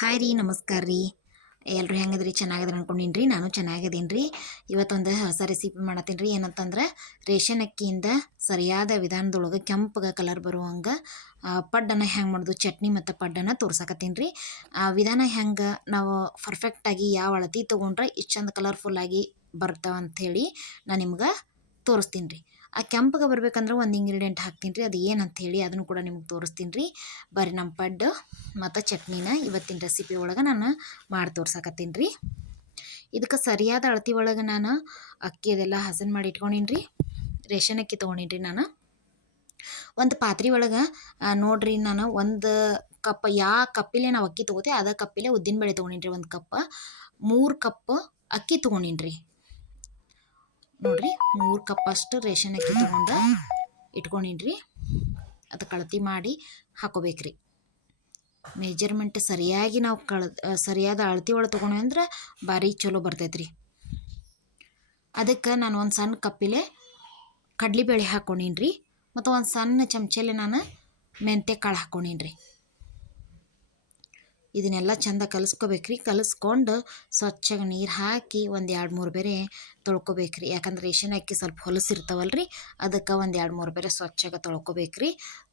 Hi ರೀ, ನಮಸ್ಕಾರ ರೀ. ಎಲ್ಲರೂ ಹೆಂಗದ್ರಿ? ಚೆನ್ನಾಗದ್ರ ಅನ್ಕೊಂಡಿನಿ ರೀ. ನಾನು ಚೆನ್ನಾಗಿದ್ದೀನಿ ರೀ. ಇವತ್ತೊಂದು ಹೊಸ ರೆಸಿಪಿ ಮಾಡತ್ತೀನಿ ರೀ. ಏನಂತಂದ್ರೆ, ರೇಷನ್ ಅಕ್ಕಿಯಿಂದ ಸರಿಯಾದ ವಿಧಾನದೊಳಗೆ ಕೆಂಪಗೆ ಕಲರ್ ಬರುವಂಗೆ ಪಡ್ಡನ್ನು ಹೆಂಗೆ ಮಾಡೋದು, ಚಟ್ನಿ ಮತ್ತು ಪಡ್ಡನ್ನು ತೋರ್ಸಕತ್ತೀನಿ ರೀ. ಆ, ವಿಧಾನ ಹೆಂಗೆ ನಾವು ಪರ್ಫೆಕ್ಟಾಗಿ ಯಾವ ಅಳತಿ ತೊಗೊಂಡ್ರೆ ಇಷ್ಟು ಚಂದ ಕಲರ್ಫುಲ್ಲಾಗಿ ಬರ್ತಾವಂಥೇಳಿ ನಾನು ನಿಮ್ಗೆ ತೋರಿಸ್ತೀನಿ ರೀ. ಆ ಕೆಂಪಗೆ ಬರ್ಬೇಕಂದ್ರೆ ಒಂದು ಇಂಗ್ರೀಡಿಯೆಂಟ್ ಹಾಕ್ತೀನಿ ರೀ ಅದು ಏನು ಹೇಳಿ ಅದನ್ನು ಕೂಡ ನಿಮ್ಗೆ ತೋರಿಸ್ತೀನಿ ರೀ ಬರ್ರಿ ನಮ್ಮ ಪಡ್ಡು ಮತ್ತು ಚಟ್ನಿನ ಇವತ್ತಿನ ರೆಸಿಪಿ ಒಳಗೆ ನಾನು ಮಾಡಿ ತೋರ್ಸಕತ್ತೀನಿ ರೀ ಇದಕ್ಕೆ ಸರಿಯಾದ ಅಳತಿ ಒಳಗೆ ನಾನು ಅಕ್ಕಿ ಅದೆಲ್ಲ ಹಸನ್ ಮಾಡಿ ಇಟ್ಕೊಂಡೀನಿ ರೀ ರೇಷನ್ ಅಕ್ಕಿ ತೊಗೊಂಡೀನಿ ರೀ ನಾನು. ಒಂದು ಪಾತ್ರೆ ಒಳಗೆ ನೋಡ್ರಿ ನಾನು ಒಂದು ಕಪ್ ಯಾ ಕಪ್ಪಿಲೆ ನಾವು ಅಕ್ಕಿ ತೊಗೋತೀವಿ ಅದೇ ಕಪ್ಪಿಲೆ ಉದ್ದಿನಬೇಳೆ ಬೇಳೆ ರೀ ಒಂದು ಕಪ್ ಮೂರು ಕಪ್ ಅಕ್ಕಿ ತೊಗೊಂಡಿನಿ ರೀ ನೋಡ್ರಿ, ಮೂರು ಕಪ್ ಅಷ್ಟು ರೇಷನ್ ಅಕ್ಕಿ ತೊಗೊಂಡು ಇಟ್ಕೊಂಡಿನ್ರಿ. ಅದು ಕಳತಿ ಮಾಡಿ ಹಾಕೋಬೇಕ್ರಿ. ಮೆಜರ್ಮೆಂಟ್ ಸರಿಯಾಗಿ ನಾವು ಕಳ ಸರಿಯಾದ ಅಳತಿ ಒಳಗೆ ತೊಗೊಂಡ್ವಿ ಅಂದ್ರೆ ಭಾರಿ ಚಲೋ ಬರ್ತೈತ್ರಿ. ಅದಕ್ಕೆ ನಾನು ಒಂದು ಸಣ್ಣ ಕಪ್ಪಿಲೆ ಕಡ್ಲಿಬೇಳೆ ಹಾಕ್ಕೊಂಡೀನಿ ರೀ ಮತ್ತು ಒಂದು ಸಣ್ಣ ಚಮಚಲ್ಲಿ ನಾನು ಮೆಂತ್ಯ ಕಾಳು ಹಾಕ್ಕೊಂಡೀನಿ ರೀ ಇದನ್ನೆಲ್ಲ ಚಂದ ಕಲಿಸ್ಕೋಬೇಕ್ರಿ. ಕಲಿಸ್ಕೊಂಡು ಸ್ವಚ್ಛಗೆ ನೀರು ಹಾಕಿ ಒಂದು ಎರಡು ಮೂರು ಬೇರೆ ತೊಳ್ಕೊಬೇಕ್ರಿ. ಯಾಕಂದ್ರೆ ರೇಷನ್ ಅಕ್ಕಿ ಸ್ವಲ್ಪ ಹೊಲಸಿರ್ತಾವಲ್ಲ ರೀ ಅದಕ್ಕೆ ಒಂದು ಎರಡು ಮೂರು ಬೇರೆ ಸ್ವಚ್ಛಗೆ ತೊಳ್ಕೊಬೇಕ್ರಿ.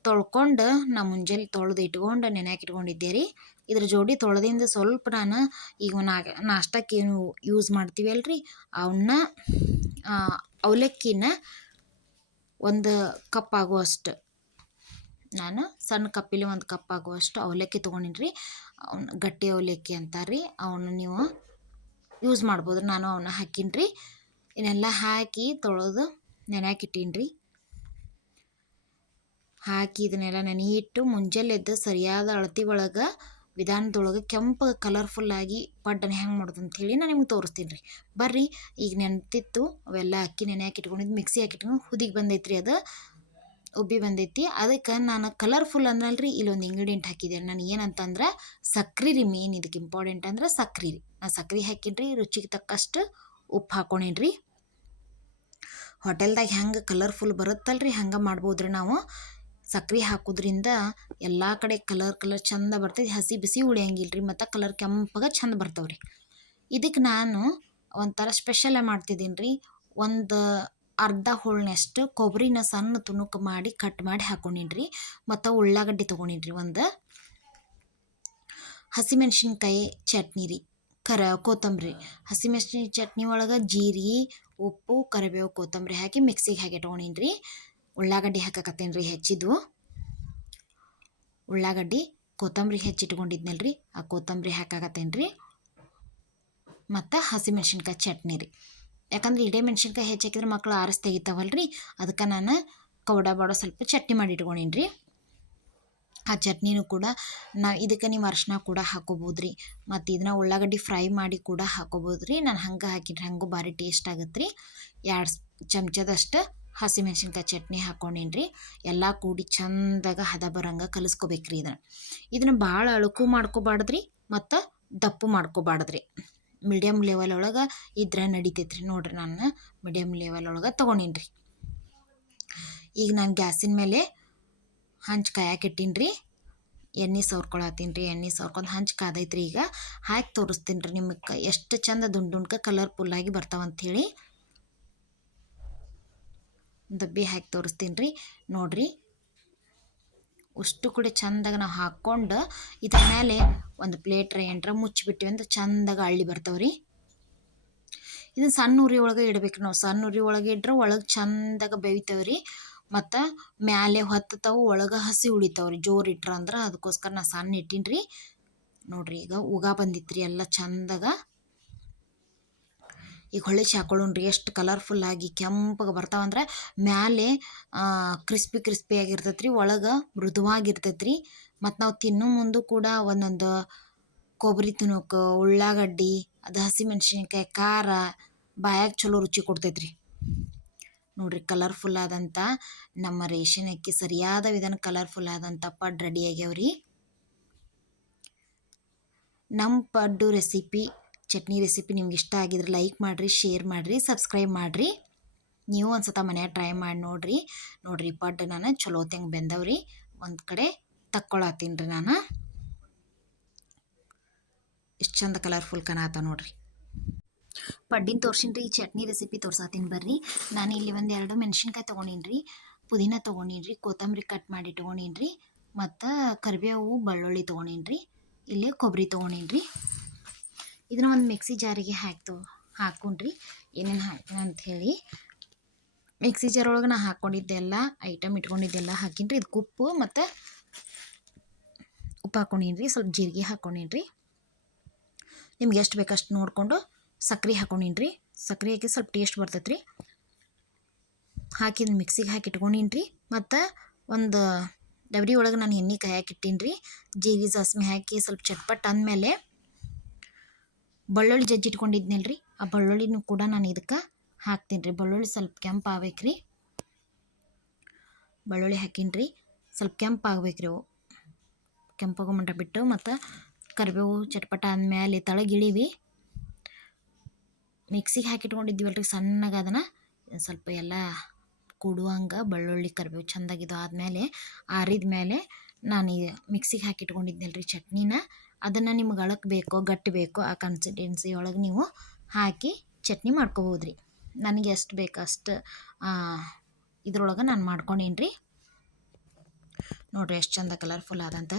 ತೊಳ್ಕೊಂಡು ನಾ ಮುಂಜಾನೆ ತೊಳೆದು ಇಟ್ಕೊಂಡು ನೆನೆಯಾಕೆ ಇಟ್ಕೊಂಡಿದ್ದೆ ರೀ ಇದ್ರ ಜೋಡಿ ತೊಳೆದಿಂದ ಸ್ವಲ್ಪ ನಾನು ಈಗ ನಾ ನಾಷ್ಟಕ್ಕೆ ಏನು ಯೂಸ್ ಮಾಡ್ತೀವಿ ಅಲ್ರಿ. ಅವನ್ನ ಅವಲಕ್ಕಿನ ಒಂದು ಕಪ್ ಆಗುವಷ್ಟು, ನಾನು ಸಣ್ಣ ಕಪ್ಪಿಲಿ ಒಂದು ಕಪ್ ಆಗುವಷ್ಟು ಅವಲಕ್ಕಿ ತೊಗೊಂಡಿನಿ ಅವ್ನ ಗಟ್ಟಿ ಅವಲಕ್ಕಿ ಅಂತಾರೆ ರೀ ಅವನ್ನ ನೀವು ಯೂಸ್ ಮಾಡ್ಬೋದು. ನಾನು ಅವನ್ನ ಹಾಕೀನಿ ರೀ ಹಾಕಿ ತೊಳೆದು ನೆನೆಯಾಕೆ ಇಟ್ಟೀನಿ ರೀ ಹಾಕಿ ಇದನ್ನೆಲ್ಲ ನೆನೆಯಿಟ್ಟು ಮುಂಜಾನೆ ಎದ್ದು ಸರಿಯಾದ ಅಳತಿ ಒಳಗೆ ವಿಧಾನದೊಳಗೆ ಕೆಂಪು ಕಲರ್ಫುಲ್ಲಾಗಿ ಪಡ್ಡನ ಹೆಂಗೆ ಮಾಡೋದು ಅಂಥೇಳಿ ನಾನು ನಿಮ್ಗೆ ತೋರಿಸ್ತೀನಿ ರೀ ಬರ್ರಿ, ಈಗ ನೆನ್ತಿತ್ತು ಅವೆಲ್ಲ ಅಕ್ಕಿ ನೆನೆ ಇಟ್ಕೊಂಡಿದ್ದು ಮಿಕ್ಸಿ ಹಾಕಿಟ್ಕೊಂಡು ಹುದಿಗೆ ಬಂದೈತೆ ರೀ ಅದು. ಉಬ್ಬಿ ಬಂದೈತಿ. ಅದಕ್ಕೆ ನಾನು ಕಲರ್ಫುಲ್ ಅಂದ್ರಲ್ರಿ ಇಲ್ಲೊಂದು ಇಂಗ್ರೀಡಿಯೆಂಟ್ ಹಾಕಿದೆ. ನಾನು ಏನಂತಂದ್ರೆ ಸಕ್ರೆ ರೀ ಮೇನ್ ಇದಕ್ಕೆ ಇಂಪಾರ್ಟೆಂಟ್ ಅಂದ್ರೆ ಸಕ್ರೆ ರೀ. ನಾನು ಸಕ್ರೆ ಹಾಕಿನ್ರಿ, ರುಚಿಗೆ ತಕ್ಕಷ್ಟು ಉಪ್ಪು ಹಾಕ್ಕೊಂಡೇನ್ರಿ ಹೋಟೆಲ್ದಾಗ ಹೆಂಗೆ ಕಲರ್ಫುಲ್ ಬರುತ್ತಲ್ರಿ ಹಂಗೆ ಮಾಡ್ಬೋದ್ರಿ ನಾವು. ಸಕ್ರೆ ಹಾಕೋದ್ರಿಂದ ಎಲ್ಲ ಕಡೆ ಕಲರ್ ಕಲರ್ ಚಂದ ಬರ್ತೈತಿ. ಹಸಿ ಬಿಸಿ ಉಳಿಯಂಗಿಲ್ಲ ರೀ ಮತ್ತು ಕಲರ್ ಕೆಂಪಗೆ ಚಂದ ಬರ್ತಾವೆ ರೀ ಇದಕ್ಕೆ ನಾನು ಒಂಥರ ಸ್ಪೆಷಲೇ ಮಾಡ್ತಿದ್ದೀನಿ ರೀ ಒಂದು ಅರ್ಧ ಹೋಳ್ನಷ್ಟು ಕೊಬ್ಬರಿನ ಸಣ್ಣ ತುಣುಕು ಮಾಡಿ ಕಟ್ ಮಾಡಿ ಹಾಕ್ಕೊಂಡಿನ್ರಿ ಮತ್ತು ಉಳ್ಳಾಗಡ್ಡಿ ತೊಗೊಂಡಿನ್ರಿ ಒಂದು. ಹಸಿಮೆಣ್ಸಿನ್ಕಾಯಿ ಚಟ್ನಿ ರೀ, ಕರ, ಕೊತ್ತಂಬರಿ. ಹಸಿಮೆಣ್ಸಿನ ಚಟ್ನಿ ಒಳಗೆ ಜೀರಿಗೆ ಉಪ್ಪು, ಕರಿಬೇವು, ಕೊತ್ತಂಬರಿ ಹಾಕಿ ಮಿಕ್ಸಿಗೆ ಹಾಕಿ ತೊಗೊಂಡಿನ್ರಿ ರೀ ಉಳ್ಳಾಗಡ್ಡಿ ಹಾಕಕತ್ತೇನೆ ರೀ ಹೆಚ್ಚಿದ್ದು. ಉಳ್ಳಾಗಡ್ಡಿ, ಕೊತ್ತಂಬರಿ ರೀ ಆ ಕೊತ್ತಂಬರಿ ಹಾಕಕತ್ತೇನೆ ರೀ ಮತ್ತು ಹಸಿಮೆಣ್ಸಿನ್ಕಾಯಿ ಚಟ್ನಿ ರೀ. ಯಾಕಂದ್ರೆ ಇಡೇ ಮೆಣಸಿನ್ಕಾಯಿ ಹೆಚ್ಚಾಕಿದ್ರೆ ಮಕ್ಕಳು ಆರಿಸಿ ತೆಗಿತಾವಲ್ಲ ರೀ ಅದಕ್ಕೆ ನಾನು ಕೌಡ, ಬಾಡ ಸ್ವಲ್ಪ ಚಟ್ನಿ ಮಾಡಿ ಇಟ್ಕೊಂಡಿನ್ರಿ. ಆ ಚಟ್ನಿನೂ ಕೂಡ ನಾ ಇದಕ್ಕೆ ನೀವು ಅರ್ಶಿನ ಕೂಡ ಹಾಕೋಬೋದು ರೀ ಮತ್ತು ಇದನ್ನ ಉಳ್ಳಾಗಡ್ಡಿ ಫ್ರೈ ಮಾಡಿ ಕೂಡ ಹಾಕೋಬೋದು ರೀ ನಾನು ಹಂಗೆ ಹಾಕಿದ್ರೆ ಹಂಗೂ ಭಾರಿ ಟೇಸ್ಟ್ ಆಗುತ್ತೆ ರೀ ಎರಡು ಚಮಚದಷ್ಟು ಹಸಿಮೆಣ್ಸಿನ್ಕಾಯಿ ಚಟ್ನಿ ಹಾಕ್ಕೊಂಡೀನಿ ರೀ ಎಲ್ಲ ಕೂಡಿ ಚಂದಾಗ ಹದ ಬರಂಗೆ ಕಲಿಸ್ಕೋಬೇಕು ರೀ ಇದನ್ನು ಇದನ್ನು ಭಾಳ ಅಳುಕು ಮಾಡ್ಕೋಬಾರ್ದ್ರಿ ಮತ್ತು ದಪ್ಪು ಮಾಡ್ಕೋಬಾರ್ದು ರೀ ಮೀಡಿಯಮ್ ಲೆವೆಲ್ ಒಳಗೆ ಇದ್ರೆ ನಡಿತೈತೆ ರೀ ನೋಡಿರಿ ನಾನು ಮೀಡಿಯಮ್ ಲೆವೆಲ್ ಒಳಗೆ ತೊಗೊಂಡೀನಿ ರೀ ಈಗ ನಾನು ಗ್ಯಾಸಿನ ಮೇಲೆ ಹಂಚು ಇಟ್ಟೀನಿ ರೀ ಎಣ್ಣೆ ಸವ್ರ್ಕೊಳತ್ತೀನಿ ರೀ ಎಣ್ಣೆ ಸವ್ರ್ಕೊಂಡು ಹಂಚು ಕಾದೈತೆ ರೀ ಈಗ. ಹಾಕಿ ತೋರಿಸ್ತೀನಿ ರೀ ನಿಮಗೆ ಎಷ್ಟು ಚಂದ ದುಂಡು ದುಂಡ್ಕ ಕಲರ್ಫುಲ್ಲಾಗಿ ಬರ್ತಾವಂಥೇಳಿ ದಬ್ಬಿ ಹಾಕಿ ತೋರಿಸ್ತೀನಿ ರೀ ನೋಡಿರಿ. ಅಷ್ಟು ಕೂಡ ಚಂದಾಗ ನಾವು ಹಾಕ್ಕೊಂಡು ಇದ್ರ ಮೇಲೆ ಒಂದು ಪ್ಲೇಟ್ರ ಎಂಟ್ರ ಮುಚ್ಚಿಬಿಟ್ಟಿವಿ ಅಂದ್ರೆ ಚಂದಾಗ ಅಳ್ಳಿ ಬರ್ತಾವೆ ರೀ ಸಣ್ಣ ಉರಿ ಒಳಗೆ ಇಡ್ಬೇಕು ನಾವು. ಸಣ್ಣ ಉರಿ ಒಳಗೆ ಇಟ್ರೆ ಒಳಗೆ ಚಂದಾಗ ಬೇಯ್ತಾವೆ ರೀ ಮತ್ತು ಮ್ಯಾಲೆ ಹೊತ್ತತಾವು ಒಳಗೆ ಹಸಿ ಉಳಿತಾವೆ ರೀ ಜೋರು ಇಟ್ರ ಅಂದ್ರೆ ಅದಕ್ಕೋಸ್ಕರ ನಾ ಸಣ್ಣ ಇಟ್ಟೀನಿ ರೀ ನೋಡಿರಿ ಈಗ ಉಗ ಬಂದಿತ್ತು ರೀ ಎಲ್ಲ ಚಂದಾಗ. ಈಗ ಹೊಳಿಸಿ ಹಾಕೊಳ್ಳೋಣ್ರಿ ಎಷ್ಟು ಕಲರ್ಫುಲ್ಲಾಗಿ ಕೆಂಪಗೆ ಬರ್ತಾವಂದ್ರೆ ಮ್ಯಾಲೆ ಕ್ರಿಸ್ಪಿ ಕ್ರಿಸ್ಪಿ ರೀ ಒಳಗೆ ಮೃದುವಾಗಿರ್ತೈತೆ ರೀ ಮತ್ತು ನಾವು ತಿನ್ನೋ ಮುಂದೆ ಕೂಡ ಒಂದೊಂದು ಕೊಬ್ಬರಿ ತಿನ್ನೋಕ, ಉಳ್ಳಾಗಡ್ಡಿ, ಅದು ಹಸಿಮೆಣ್ಸಿನ್ಕಾಯಿ, ಖಾರ, ಬಾಯಾಗ ಚಲೋ ರುಚಿ ಕೊಡ್ತೈತೆ ರೀ ನೋಡಿರಿ ಕಲರ್ಫುಲ್ ಆದಂಥ ನಮ್ಮ ರೇಷನ್ ಅಕ್ಕಿ ಸರಿಯಾದ ವಿಧಾನ ಕಲರ್ಫುಲ್ ಆದಂಥ ಪಡ್ ರೆಡಿ ಆಗ್ಯಾವ್ರಿ. ನಮ್ಮ ಪಡ್ಡು ರೆಸಿಪಿ ಚಟ್ನಿ ರೆಸಿಪಿ ನಿಮ್ಗೆ ಇಷ್ಟ ಆಗಿದ್ರೆ ಲೈಕ್ ಮಾಡಿರಿ ಶೇರ್ ಮಾಡಿರಿ ಸಬ್ಸ್ಕ್ರೈಬ್ ಮಾಡಿರಿ. ನೀವು ಒಂದು ಸತ ಮನ್ಯಾಗ ಟ್ರೈ ಮಾಡಿ ನೋಡಿರಿ. ನೋಡಿರಿ ಪಡ್ಡು ನಾನು ಚಲೋ ತೆಂಗೆ ಬೆಂದವ್ರಿ. ಒಂದು ಕಡೆ ತಕ್ಕೊಳತ್ತೀನಿ ರೀ ನಾನು. ಎಷ್ಟು ಚಂದ ಕಲರ್ಫುಲ್ ಕನಾತ ನೋಡಿರಿ. ಪಡ್ಡಿನ ತೋರ್ಸಿನಿ ರೀ, ಚಟ್ನಿ ರೆಸಿಪಿ ತೋರ್ಸಾತೀನಿ ಬರ್ರಿ. ನಾನು ಇಲ್ಲಿ ಒಂದು ಎರಡು ಮೆಣಸಿನ್ಕಾಯಿ ತೊಗೊಂಡೀನಿ ರೀ, ಪುದೀನ ತೊಗೊಂಡೀನಿ ರೀ, ಕೊತ್ತಂಬರಿ ಕಟ್ ಮಾಡಿ ಇಟ್ಕೊಂಡೀನಿ ರೀ, ಮತ್ತು ಕರಿಬೇವು, ಬೆಳ್ಳುಳ್ಳಿ ತೊಗೊಂಡೀನಿ ರೀ, ಇಲ್ಲೇ ಕೊಬ್ಬರಿ ತೊಗೊಂಡೀನಿ ರೀ. ಇದನ್ನ ಒಂದು ಮಿಕ್ಸಿ ಜಾರಿಗೆ ಹಾಕ್ತು ಹಾಕೊಂಡ್ರಿ ಏನೇನು ಹಾಕ್ತೀನಿ ಅಂಥೇಳಿ. ಮಿಕ್ಸಿ ಜಾರ್ ಒಳಗೆ ನಾ ಹಾಕ್ಕೊಂಡಿದ್ದೆಲ್ಲ ಐಟಮ್ ಇಟ್ಕೊಂಡಿದ್ದೆಲ್ಲ ಹಾಕಿನ್ರಿ. ಇದು ಉಪ್ಪು ಮತ್ತು ಉಪ್ಪು ಹಾಕ್ಕೊಂಡೀನಿ ರೀ ಸ್ವಲ್ಪ ಜೀರಿಗೆ ಹಾಕ್ಕೊಂಡೀನಿ ರೀ ನಿಮ್ಗೆ ಎಷ್ಟು ಬೇಕು ಅಷ್ಟು ನೋಡಿಕೊಂಡು ಸಕ್ಕರೆ ಹಾಕ್ಕೊಂಡೀನಿ ರೀ ಸಕ್ರೆ ಹಾಕಿ ಸ್ವಲ್ಪ ಟೇಸ್ಟ್ ಬರ್ತೈತೆ ರೀ ಹಾಕಿದ ಮಿಕ್ಸಿಗೆ ಹಾಕಿ ಇಟ್ಕೊಂಡಿನ್ರಿ. ಮತ್ತು ಒಂದು ಡಬರಿ ಒಳಗೆ ನಾನು ಎಣ್ಣೆ ಕಾಯಕ್ಕೆ ಇಟ್ಟೀನಿ ರೀ ಜೀರಿಗೆ, ಸಾಸ್ಮೆ ಹಾಕಿ ಸ್ವಲ್ಪ ಚಟ್ಪಟ್ ಅಂದಮೇಲೆ ಬೆಳ್ಳುಳ್ಳಿ ಜಜ್ಜಿ ಇಟ್ಕೊಂಡಿದ್ನಲ್ಲ ರೀ ಆ ಬಳ್ಳುಳ್ಳಿನೂ ಕೂಡ ನಾನು ಇದಕ್ಕೆ ಹಾಕ್ತೀನಿ ರೀ ಬೆಳ್ಳುಳ್ಳಿ ಸ್ವಲ್ಪ ಕೆಂಪು ಆಗ್ಬೇಕು ರೀ ಬೆಳ್ಳುಳ್ಳಿ ಹಾಕೀನಿ ರೀ ಸ್ವಲ್ಪ ಕೆಂಪು ಆಗ್ಬೇಕು ರೀ ಅವು ಕೆಂಪಾಗೋ ಮಂಟ ಬಿಟ್ಟು ಮತ್ತು ಕರಿಬೇವು ಚಟ್ಪಟ ಆದಮೇಲೆ ತಳಗಿಳಿವಿ. ಮಿಕ್ಸಿಗೆ ಹಾಕಿಟ್ಕೊಂಡಿದ್ದೀವಲ್ರಿ ಸಣ್ಣಗೆ ಅದನ್ನು. ಸ್ವಲ್ಪ ಎಲ್ಲ ಕೂಡುವಂಗೆ ಬೆಳ್ಳುಳ್ಳಿ ಕರಿಬೇವು ಚೆಂದಾಗಿದ್ದು ಆದಮೇಲೆ ಆರಿದ ಮೇಲೆ ನಾನು ಮಿಕ್ಸಿಗೆ ಹಾಕಿಟ್ಕೊಂಡಿದ್ನಲ್ಲ ರೀ ಚಟ್ನಿನ. ಅದನ್ನು ನಿಮ್ಗೆ ಅಳಕ್ಕೆ ಬೇಕೋ ಗಟ್ಟಿ ಬೇಕೋ ಆ ಕನ್ಸಿಸ್ಟೆನ್ಸಿ ಒಳಗೆ ನೀವು ಹಾಕಿ ಚಟ್ನಿ ಮಾಡ್ಕೋಬೋದು ರೀ ನನಗೆ ಎಷ್ಟು ಬೇಕು ಅಷ್ಟು ಇದ್ರೊಳಗೆ ನಾನು ಮಾಡ್ಕೊಂಡೇನು ರೀ ನೋಡಿರಿ ಎಷ್ಟು ಚಂದ ಕಲರ್ಫುಲ್ ಆದಂಥ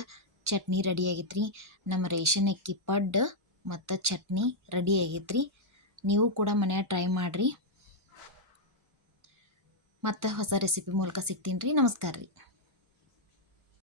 ಚಟ್ನಿ ರೆಡಿ ಆಗೈತೆ ರೀ ನಮ್ಮ ರೇಷನ್ ಅಕ್ಕಿ ಪಡ್ಡು ಮತ್ತು ಚಟ್ನಿ ರೆಡಿ ಆಗೈತೆ ರೀ ನೀವು ಕೂಡ ಮನ್ಯಾಗ ಟ್ರೈ ಮಾಡಿರಿ. ಮತ್ತು ಹೊಸ ರೆಸಿಪಿ ಮೂಲಕ ಸಿಗ್ತೀನಿ ರೀ. ನಮಸ್ಕಾರ ರೀ